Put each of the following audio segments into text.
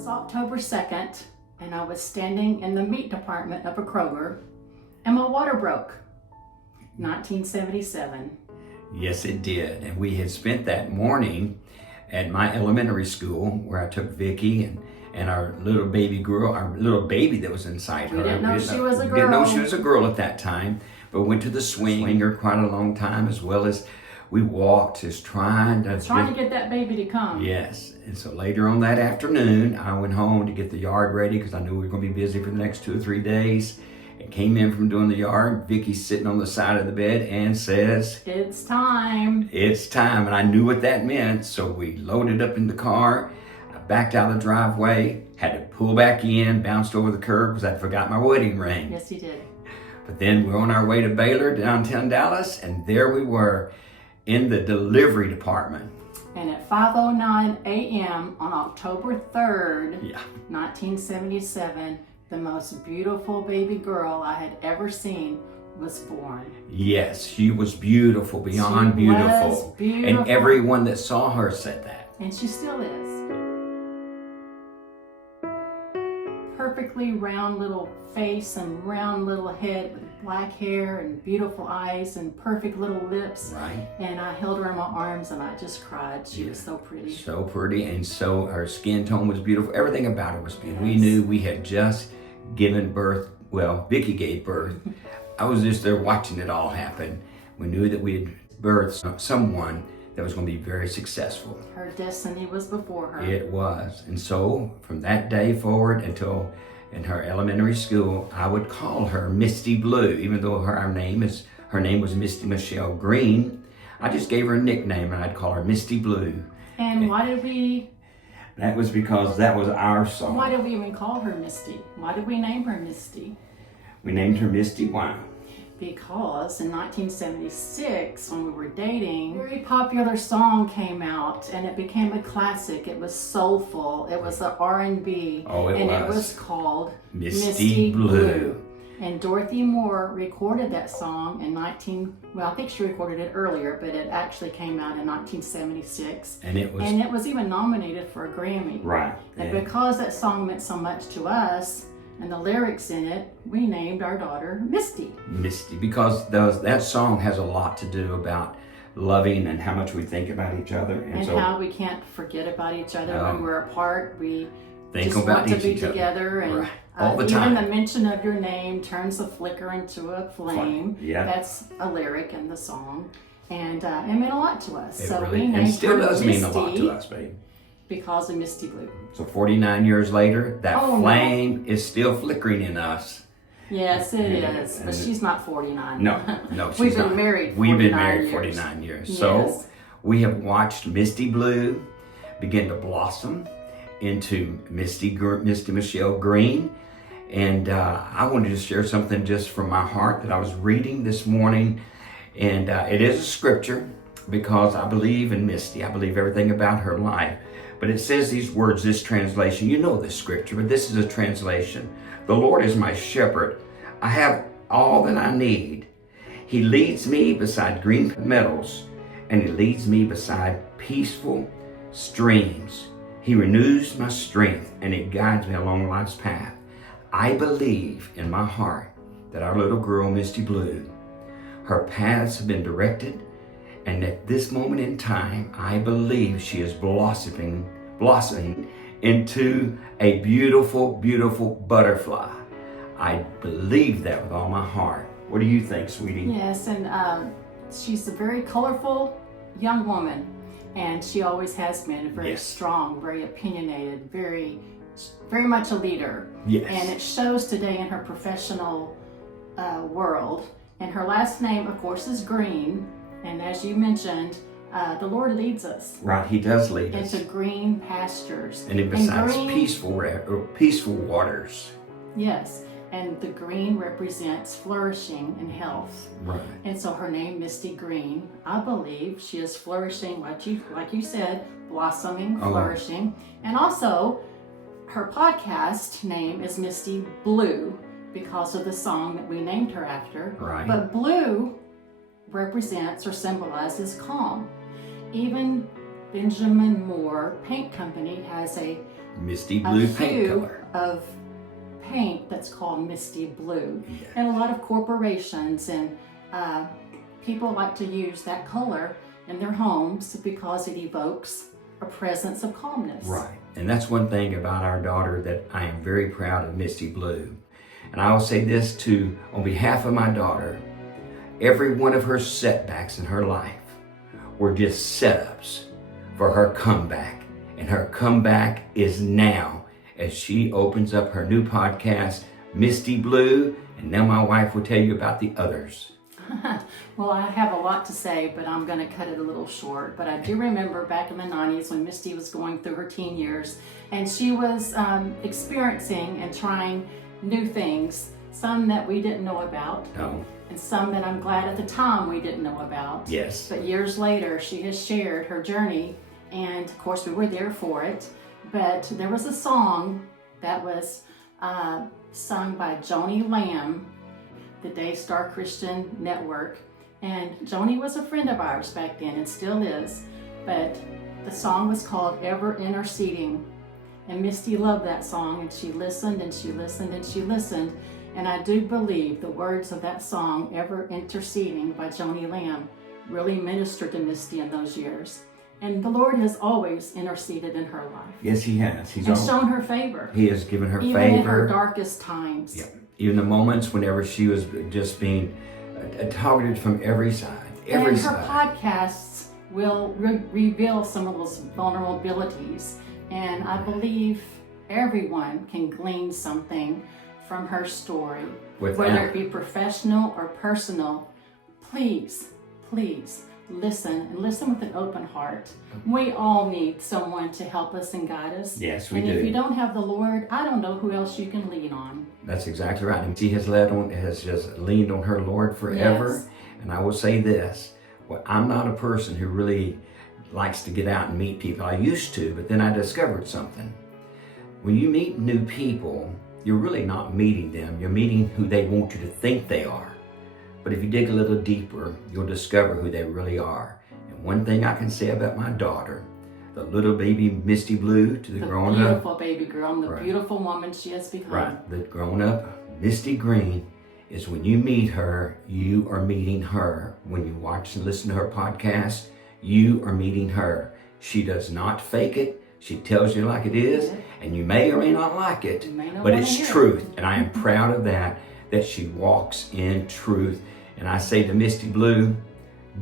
was October 2nd, and I was standing in the meat department of a Kroger, and my water broke. 1977. Yes, it did. And we had spent that morning at my elementary school where I took Vicky and our little baby girl, our little baby that was inside her. We didn't know she was a girl. Didn't know she was a girl at that time, but went to the swinger quite a long time, as well as we walked, just trying to get that baby to come. Yes. And so later on that afternoon, I went home to get the yard ready because I knew we were going to be busy for the next 2 or 3 days. And came in from doing the yard. Vicky's sitting on the side of the bed and says, "It's time." It's time. And I knew what that meant. So we loaded up in the car. I backed out of the driveway, had to pull back in, bounced over the curb because I forgot my wedding ring. Yes, you did. But then we're on our way to Baylor, downtown Dallas, and there we were in the delivery department. And at 5:09 a.m. on October 3rd, 1977, the most beautiful baby girl I had ever seen was born. Yes, she was beautiful, beyond beautiful. And everyone that saw her said that. And she still is. Perfectly round little face and round little head with black hair and beautiful eyes and perfect little lips. Right. And I held her in my arms and I just cried. She was so pretty. So pretty, and so her skin tone was beautiful. Everything about her was beautiful. Yes. We knew we had just given birth. Well, Vicky gave birth. I was just there watching it all happen. We knew that we had birthed someone that was going to be very successful. Her destiny was before her. It was. And so from that day forward until in her elementary school, I would call her Misti Blue, even though her name was Misti Michelle Green. I just gave her a nickname and I'd call her Misti Blue. And why did we? That was because that was our song. Why did we even call her Misty? Why did we name her Misty? We named her Misty. Why? Because in 1976, when we were dating, a very popular song came out and it became a classic. It was soulful. It was an R&B. It was called Misti Blue. And Dorothy Moore recorded that song in I think she recorded it earlier, but it actually came out in 1976. And it was even nominated for a Grammy. Right. And because that song meant so much to us, and the lyrics in it, we named our daughter Misty. Misty, because that song has a lot to do about loving and how much we think about each other. And so, how we can't forget about each other when we're apart. We think just about want to be each other together. And all the time. Even the mention of your name turns a flicker into a flame. Yeah. That's a lyric in the song. And it meant a lot to us. We named her still does mean a lot to us, babe. Because of Misti Blue. So 49 years later, that flame is still flickering in us. Yes, it is. But she's not 49. No, she's not. We've been married 49 years. Yes. So we have watched Misti Blue begin to blossom into Misti Michelle Green. And I wanted to share something just from my heart that I was reading this morning. And it is a scripture because I believe in Misti. I believe everything about her life. But it says these words, this translation. You know this scripture, but this is a translation. The Lord is my shepherd. I have all that I need. He leads me beside green meadows, and he leads me beside peaceful streams. He renews my strength, and he guides me along life's path. I believe in my heart that our little girl, Misti Blue, her paths have been directed. And at this moment in time, I believe she is blossoming into a beautiful, beautiful butterfly. I believe that with all my heart. What do you think, sweetie? Yes, and she's a very colorful young woman, and she always has been very strong, very opinionated, very much a leader. Yes. And it shows today in her professional world. And her last name, of course, is Green. And as you mentioned, the Lord leads us. Right, he does lead us. Into green pastures. And besides peaceful waters. Yes, and the green represents flourishing and health. Right. And so her name, Misti Green, I believe she is flourishing, like you said, blossoming, flourishing. And also, her podcast name is Misti Blue because of the song that we named her after. Right. But blue represents or symbolizes calm. Even Benjamin Moore Paint Company has a Misty Blue paint hue color. of paint that's called Misty Blue. Yeah. And a lot of corporations and people like to use that color in their homes because it evokes a presence of calmness. Right. And that's one thing about our daughter that I am very proud of Misty Blue. And I will say this too, on behalf of my daughter, every one of her setbacks in her life were just setups for her comeback. And her comeback is now as she opens up her new podcast, Misty Blue. And now my wife will tell you about the others. Well, I have a lot to say, but I'm going to cut it a little short. But I do remember back in the 90s when Misty was going through her teen years, and she was experiencing and trying new things, some that we didn't know about, Oh, and some that I'm glad at the time we didn't know about. yes. But years later, she has shared her journey, and of course, we were there for it. But there was a song that was sung by Joni Lamb, the Daystar Christian Network. And Joni was a friend of ours back then and still is. But the song was called Ever Interceding. And Misty loved that song, and she listened and she listened and she listened. And I do believe the words of that song, Ever Interceding by Joni Lamb, really ministered to Misty in those years. And the Lord has always interceded in her life. Yes, he has. And shown her favor. He has given her even favor. in her darkest times. Yeah. Even the moments whenever she was just being targeted from every side. Every and side. her podcasts will reveal some of those vulnerabilities. And I believe everyone can glean something from her story. Whether it be professional or personal, please listen, and listen with an open heart. We all need someone to help us and guide us. Yes, we and do. if you don't have the Lord, I don't know who else you can lean on. That's exactly right. And she has just leaned on her Lord forever. Yes. And I will say this, well, I'm not a person who really likes to get out and meet people. I used to, but then I discovered something. When you meet new people, you're really not meeting them. You're meeting who they want you to think they are. But if you dig a little deeper, you'll discover who they really are. And one thing I can say about my daughter, the little baby Misty Blue to the grown up. The beautiful baby girl and the Right. beautiful woman she has become. Right, the grown up Misty Green is when you meet her, you are meeting her. When you watch and listen to her podcast, you are meeting her. She does not fake it. She tells you like it is, and you may or may not like it, You may not but wanna it's hear it. truth. And I am proud of that she walks in truth. And I say to Misty Blue,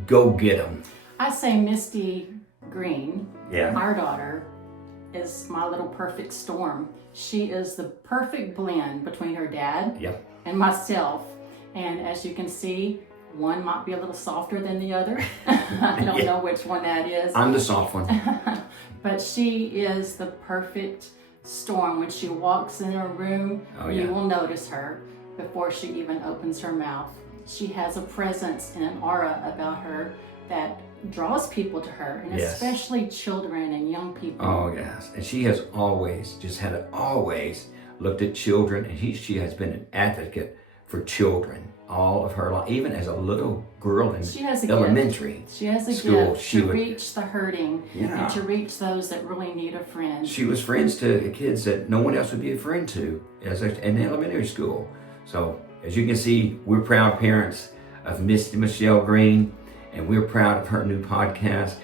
go get them. I say Misty Green, Yeah. our daughter, is my little perfect storm. She is the perfect blend between her dad Yep. and myself. And as you can see, one might be a little softer than the other. I don't know which one that is. I'm the soft one. But she is the perfect storm. When she walks in a room, Oh, yeah. you will notice her before she even opens her mouth. She has a presence and an aura about her that draws people to her, and Yes. especially children and young people. Oh, yes. And she has always looked at children, and she has been an advocate for children all of her life, even as a little girl in She has a elementary gift. She has a school. gift She to would, reach the hurting Yeah. and to reach those that really need a friend. she was friends to kids that no one else would be a friend to in elementary school. So as you can see, we're proud parents of Miss Michelle Green, and we're proud of her new podcast,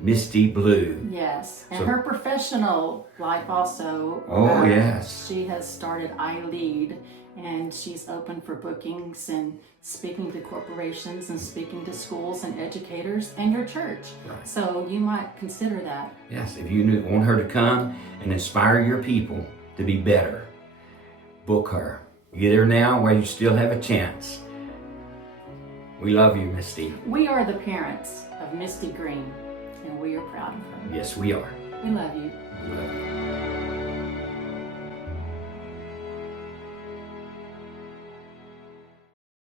Misty Blue. Yes, and So- her professional life also. Oh, yes. She has started iLEAD, and she's open for bookings and speaking to corporations and speaking to schools and educators and your church. Right. So you might consider that. Yes, if you want her to come and inspire your people to be better, book her. Get her now while you still have a chance. We love you, Misty. We are the parents of Misty Green, and we are proud of her. Yes, we are. We love you. We love you.